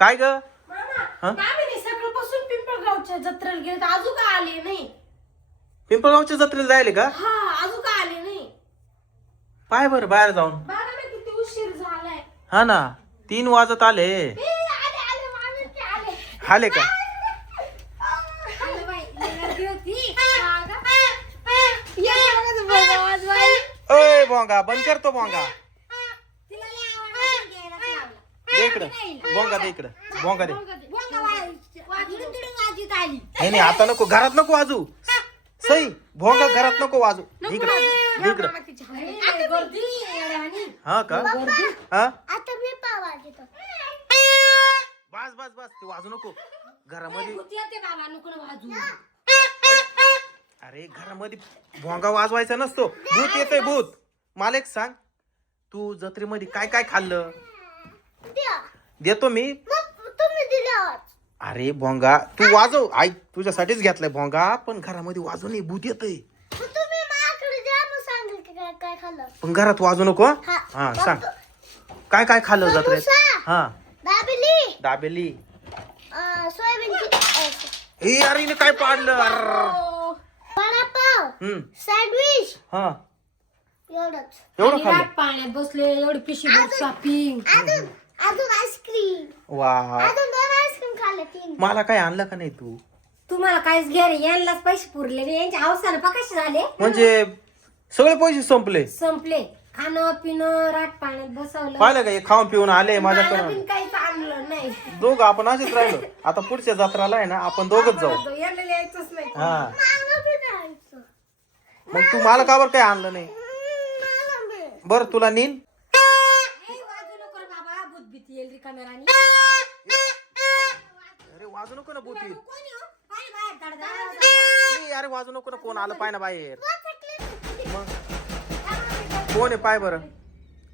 काय ग? मामा मामी सकाळपासून पिंपळगावच्या जत्रेला गेले अजून का आले नाही. पिंपळगावच्या जत्रेला जायले का? हा अजून का आले नाही. पाय बरं बाहेर जाऊन. बघा ना किती उशीर झालाय. हा ना 3 वाजत आले. आले मामी ते आले. आले का? आले बाई गर्दी होती. या बघा बघा आवाज बाई. ओय भोंगा बंद करतो भोंगा. तिला लय आवडतं द्यायला लावला. दे इकडं भोंगा दे इकडं भोंगा दे. भोंगा वाजून वाजत आली. नाही नाही आता नको घरात नको वाजू. सई भोंगा घरात नको वाजू. इकडं इकडं. आता गर्दी येड्यावानी. हा का? हा आता मी पावाज येतो. बस बस बस ते वाजू नको घरामध्ये. भूत येते बाबा नको ना वाजू. अरे घरामध्ये भोंगा वाजवायचा नसतो. भूत येतोय भूत. मला एक सांग तू जत्रेमध्ये काय काय खाल्लं? देतो मी. तुम्ही दिल्यावर. अरे भोंगा तू वाजव. ऐक तुझ्यासाठीच घेतलाय भोंगा पण घरामध्ये वाजू नये भूत येतंय. तुम्ही माझ्याकडे द्या मग सांगेल की काय काय खाल्लं. पण घरात वाजू नको. हा सांग काय काय खाल्लं जत्रेत? हा दाबेली दाबेली. सोयाबीनची. ए अरे हिने काय पाडलं? वडापाव. सँडविच. हा एवढंच. एवढं खाल्लं? पाण्यात बसले एवढी पिशवी शॉपिंग. अजून आईस्क्रीम. वा अजून 2 आईस्क्रीम खाल्ले 3. मला काय आणलं का नाही तू? तुम्हाला काहीच घ्या रे यांनाच पैसे पुरले रे यांच्या अवसानं कसे झाले म्हणजे सगळे पैसे संपले. संपले. खाणं पिणं राट पाण्यात बसवलं. पाहिलं का हे खाऊन पिऊन आले माझ्याकडे. पण काहीच आणलं नाही. दोघं आपण असेच राहिलो. आता पुढच्या जत्राला आहे ना आपण दोघच जाऊ. यांना लिहायचंच नाही. हा मग तू मला का बरं काय आणलं नाही? बर तुला नील. वाजू नको रे बाबा भूत भीती येईल रिकाम्यारानी. अरे वाजू नको ना भूती. कोणी हो? पाय बाहेर धडधड. अरे वाजू नको ना कोण आलं पाय ना बाहेर. मग कोण आहे पाय बरं.